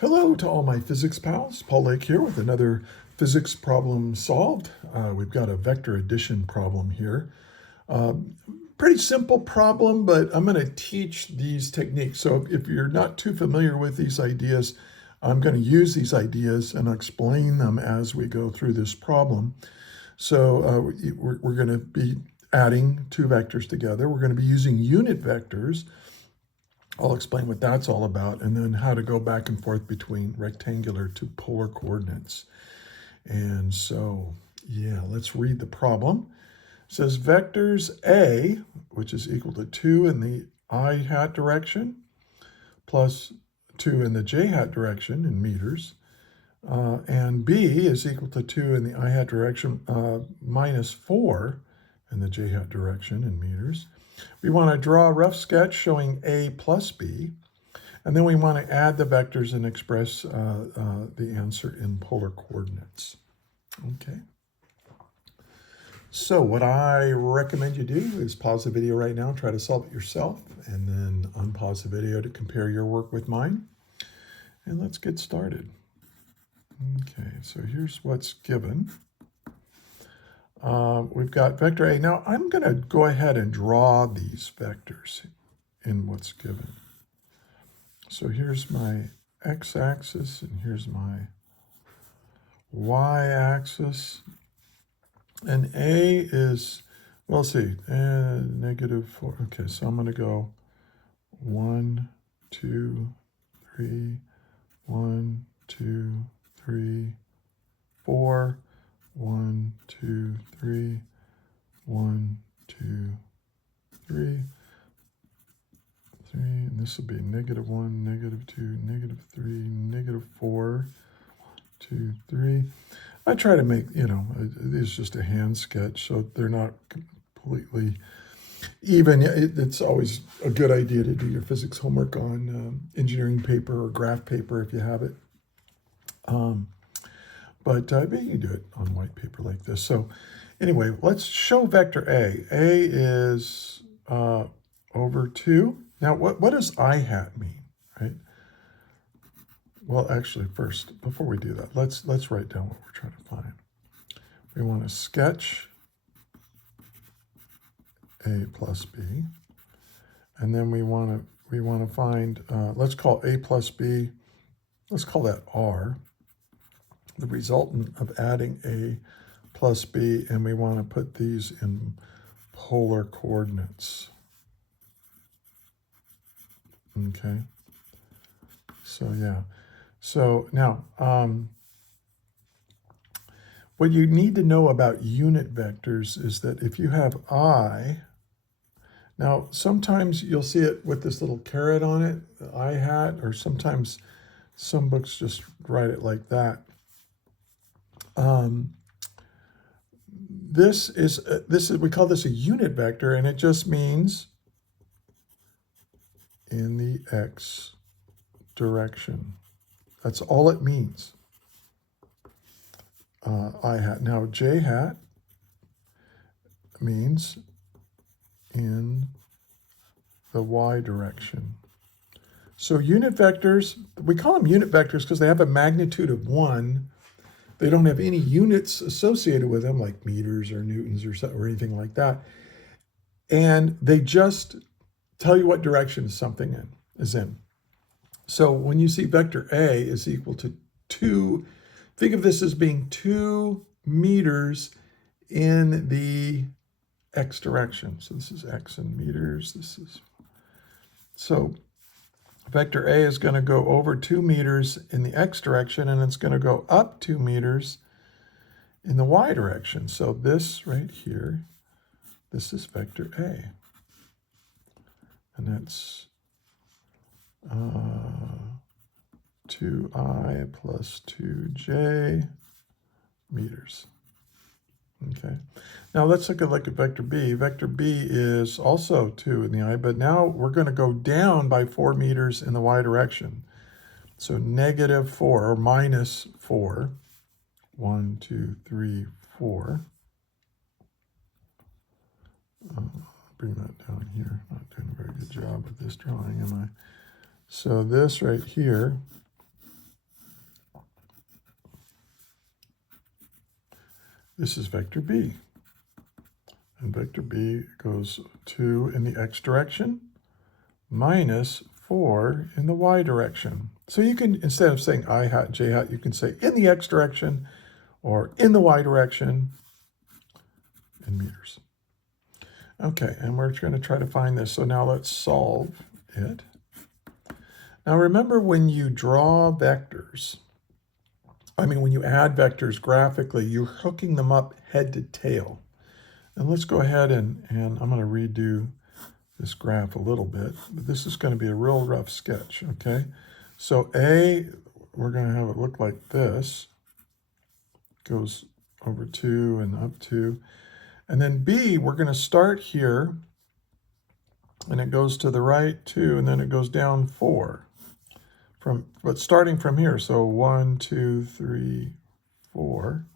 Hello to all my physics pals. Paul Lake here with another physics problem solved. We've got a vector addition problem here. Pretty simple problem, but I'm going to teach these techniques. So if you're not too familiar with these ideas, I'm going to use these ideas and explain them as we go through this problem. So we're going to be adding two vectors together. We're going to be using unit vectors. I'll explain what that's all about, and then how to go back and forth between rectangular to polar coordinates. And so, yeah, let's read the problem. It says vectors A, which is equal to 2 in the I hat direction, plus 2 in the j hat direction in meters, and B is equal to 2 in the I hat direction, minus 4 in the j hat direction in meters. We want to draw a rough sketch showing A plus B, and then we want to add the vectors and express the answer in polar coordinates. Okay. So what I recommend you do is pause the video right now, try to solve it yourself, and then unpause the video to compare your work with mine. And let's get started. Okay, so here's what's given. We've got vector A. Now I'm going to go ahead and draw these vectors in what's given. So here's my x-axis and here's my y-axis. And A is, well, let's see, -4. Okay, so I'm going to go 1, 2, 3, 1, 2, 3, 4. 1, 2, 3, 1, 2, 3, 3, and this will be -1, -2, -3, -4, 2, 3. I try to make, it is just a hand sketch, so they're not completely even. It's always a good idea to do your physics homework on engineering paper or graph paper if you have it. But you can do it on white paper like this. So anyway, let's show vector A. A is over 2. Now, what does I hat mean, right? Well, actually, first, before we do that, let's write down what we're trying to find. We want to sketch A plus B, and then we want to find. Let's call A plus B. Let's call that R. The resultant of adding A plus B, and we want to put these in polar coordinates. Okay. So yeah. So now, what you need to know about unit vectors is that if you have I, now sometimes you'll see it with this little caret on it, I hat, or sometimes some books just write it like that. This is we call this a unit vector, and it just means in the x direction. That's all it means. I hat. Now j hat means in the y direction. So unit vectors, we call them unit vectors because they have a magnitude of 1. They don't have any units associated with them, like meters or newtons or anything like that. And they just tell you what direction something is in. So when you see vector A is equal to 2, think of this as being 2 meters in the x direction. So this is x in meters. So vector A is going to go over 2 meters in the x direction, and it's going to go up 2 meters in the y direction. So this right here, this is vector A. And that's 2i plus 2j meters. Okay. Now let's look at vector B. Vector B is also 2 in the I, but now we're going to go down by 4 meters in the y direction. So -4 or -4. 1, 2, 3, 4. Bring that down here. Not doing a very good job with this drawing, am I? So this right here This is vector b. And vector b goes 2 in the x direction minus 4 in the y direction. So you can, instead of saying I hat, j hat, you can say in the x direction or in the y direction in meters. Okay, and we're going to try to find this. So now let's solve it. Now remember, when you draw vectors, when you add vectors graphically, you're hooking them up head to tail. And let's go ahead and I'm going to redo this graph a little bit. But this is going to be a real rough sketch, okay? So A, we're going to have it look like this. Goes over 2 and up 2. And then B, we're going to start here, and it goes to the right 2, and then it goes down 4. But starting from here, so 1, 2, 3, 4.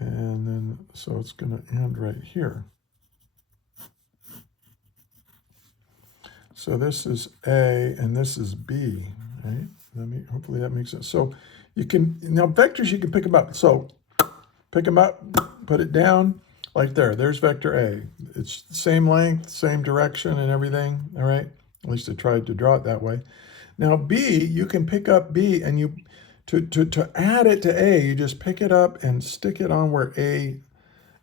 And then, so it's going to end right here. So this is A, and this is B, right? Hopefully that makes sense. So you can, now vectors, you can pick them up. So pick them up, put it down, like there. There's vector A. It's the same length, same direction and everything, all right? At least I tried to draw it that way. Now B, you can pick up B, and you to add it to A, you just pick it up and stick it on where A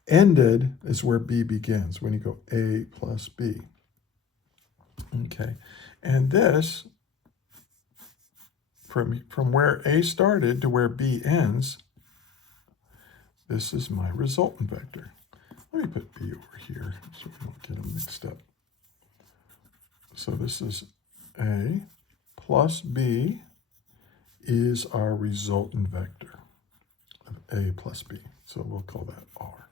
ended is where B begins, when you go A plus B. Okay, and this, from where A started to where B ends, this is my resultant vector. Let me put B over here so we don't get them mixed up. So this is A plus B is our resultant vector of A plus B. So we'll call that R.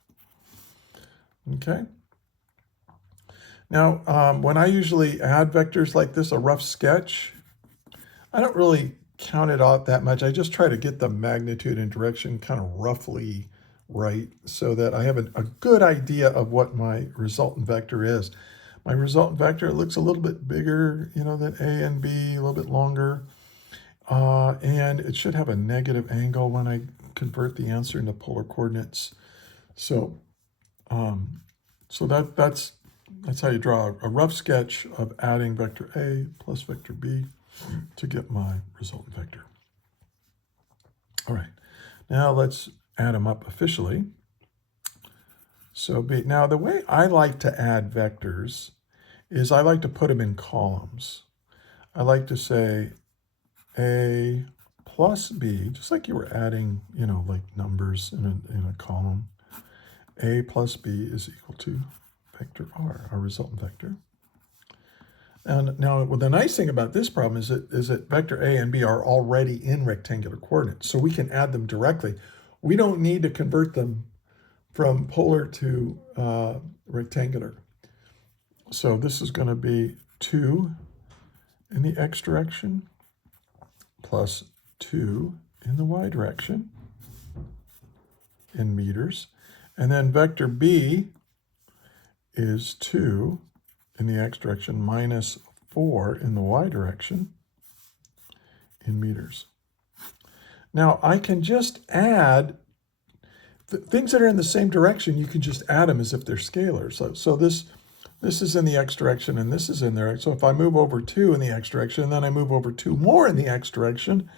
Okay. Now, when I usually add vectors like this, a rough sketch, I don't really count it out that much. I just try to get the magnitude and direction kind of roughly right so that I have a good idea of what my resultant vector is. My resultant vector, it looks a little bit bigger, than A and B, a little bit longer. And it should have a negative angle when I convert the answer into polar coordinates. So, that's how you draw a rough sketch of adding vector A plus vector B to get my resultant vector. All right, now let's add them up officially. So B, now the way I like to add vectors is I like to put them in columns. I like to say A plus B, just like you were adding, like numbers in a column. A plus B is equal to vector R, our resultant vector. And now, well, the nice thing about this problem is that vector A and B are already in rectangular coordinates, so we can add them directly. We don't need to convert them from polar to rectangular. So this is going to be 2 in the x direction plus 2 in the y direction in meters. And then vector B is 2 in the x direction minus 4 in the y direction in meters. Now I can just add things that are in the same direction. You can just add them as if they're scalars. So this is in the x direction and this is in there. So if I move over 2 in the x direction and then I move over 2 more in the x direction,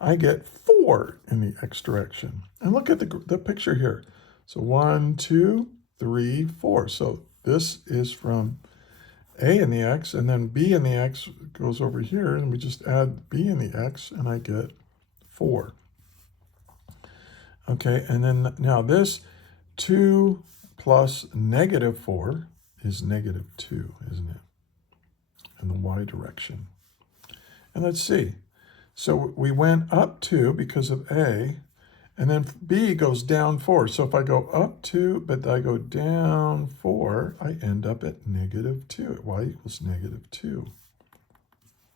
I get 4 in the x direction. And look at the picture here. So 1, 2, 3, 4. So this is from A in the x, and then B in the x goes over here, and we just add B in the x, and I get 4. Okay, and then now this 2 plus negative 4 is negative 2, isn't it? In the y direction. And let's see. So we went up 2 because of A, and then B goes down 4. So if I go up 2, but I go down 4, I end up at negative 2. Y equals negative 2.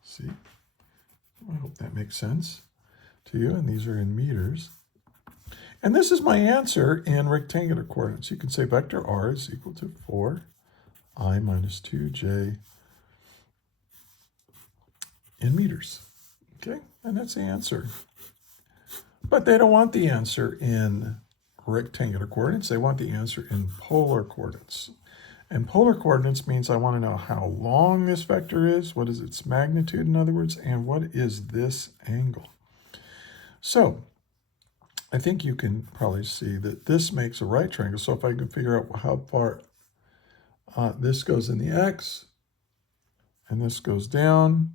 See? I hope that makes sense to you. And these are in meters. And this is my answer in rectangular coordinates. You can say vector R is equal to 4i minus 2j in meters. Okay? And that's the answer But they don't want the answer in rectangular coordinates. They want the answer in polar coordinates. And polar coordinates means I want to know how long this vector is, what is its magnitude, in other words, and what is this angle. So I think you can probably see that this makes a right triangle. So if I can figure out how far this goes in the x, and this goes down,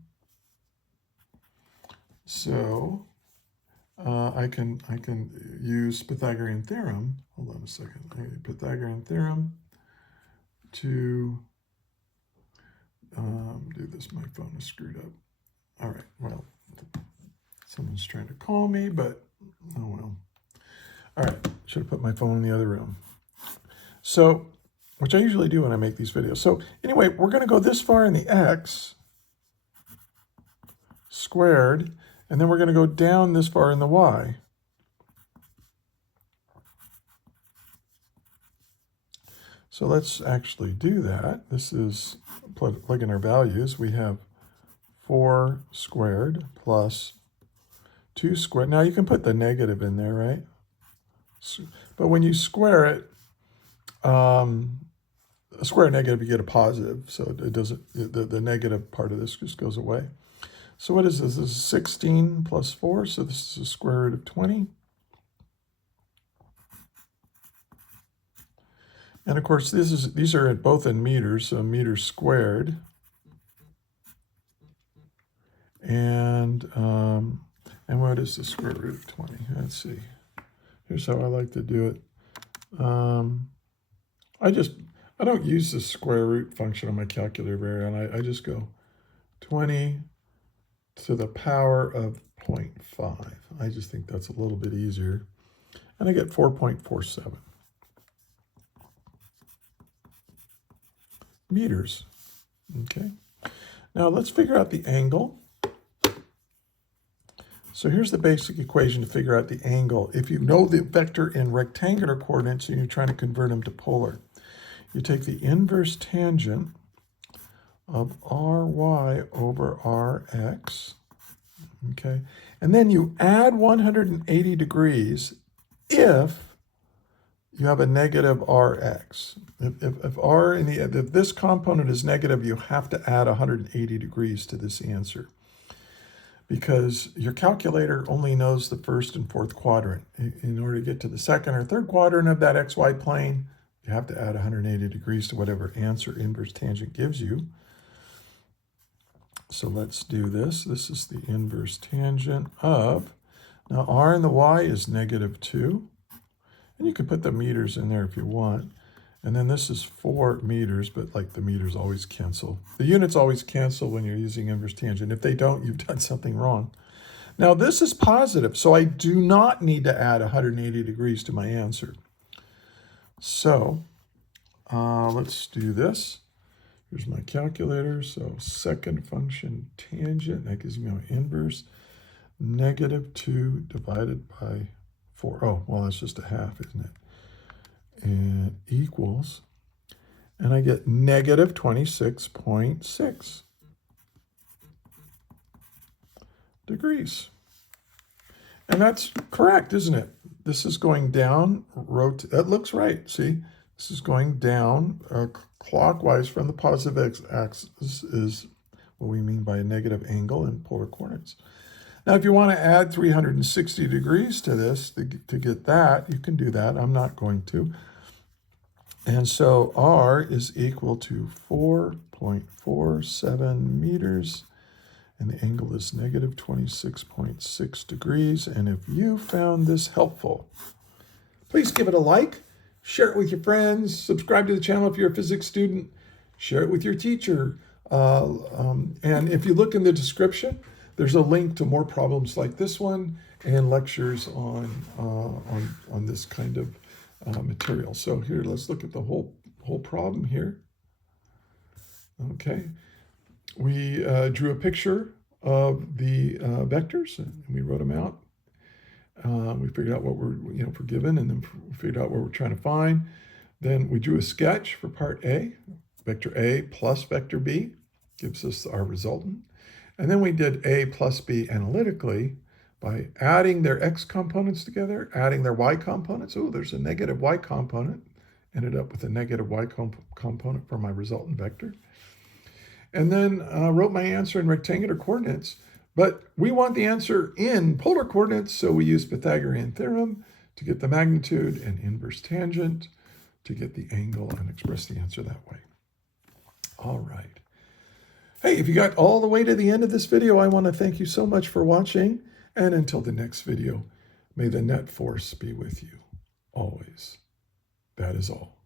so I can use Pythagorean theorem. Hold on a second. Pythagorean theorem to do this. My phone is screwed up. All right. Well, someone's trying to call me, but oh well. All right. Should have put my phone in the other room. So, which I usually do when I make these videos. So anyway, we're going to go this far in the x squared, and then we're going to go down this far in the y. So let's actually do that. This is plug in our values. We have 4 squared plus 2 squared. Now you can put the negative in there, right? But when you square it, a square negative, you get a positive. So it doesn't, the negative part of this just goes away. So what is this? This is 16 plus 4. So this is the square root of 20. And of course, these are both in meters, so meters squared. And what is the square root of 20? Let's see. Here's how I like to do it. I don't use the square root function on my calculator very often. I just go 20 to the power of 0.5. I just think that's a little bit easier. And I get 4.47 meters. Okay. Now let's figure out the angle. So here's the basic equation to figure out the angle. If you know the vector in rectangular coordinates and you're trying to convert them to polar, you take the inverse tangent of ry over rx, okay? And then you add 180 degrees if you have a negative rx. If this component is negative, you have to add 180 degrees to this answer, because your calculator only knows the first and fourth quadrant. In order to get to the second or third quadrant of that xy plane, you have to add 180 degrees to whatever answer inverse tangent gives you. So let's do this. This is the inverse tangent of, now r and the y is -2. And you can put the meters in there if you want. And then this is 4 meters, but like the meters always cancel. The units always cancel when you're using inverse tangent. If they don't, you've done something wrong. Now this is positive, so I do not need to add 180 degrees to my answer. So let's do this. Here's my calculator. So second function tangent, that gives me my inverse, -2 divided by 4. Oh, well, that's just a half, isn't it? And equals, and I get -26.6 degrees. And that's correct, isn't it? This is going down, that looks right, see? This is going down clockwise from the positive x-axis is what we mean by a negative angle in polar coordinates. Now, if you want to add 360 degrees to this to get that, you can do that. I'm not going to. And so r is equal to 4.47 meters, and the angle is -26.6 degrees. And if you found this helpful, please give it a like, share it with your friends, subscribe to the channel if you're a physics student, share it with your teacher. And if you look in the description, there's a link to more problems like this one and lectures on this kind of material. So here, let's look at the whole problem here. Okay, we drew a picture of the vectors and we wrote them out. We figured out what we're given, and then we figured out what we're trying to find. Then we drew a sketch for part A. Vector A plus vector B gives us our resultant. And then we did A plus B analytically by adding their x components together, adding their y components. Oh, there's a negative y component. Ended up with a negative y component for my resultant vector. And then wrote my answer in rectangular coordinates. But we want the answer in polar coordinates, so we use Pythagorean theorem to get the magnitude and inverse tangent to get the angle and express the answer that way. All right. Hey, if you got all the way to the end of this video, I want to thank you so much for watching. And until the next video, may the net force be with you always. That is all.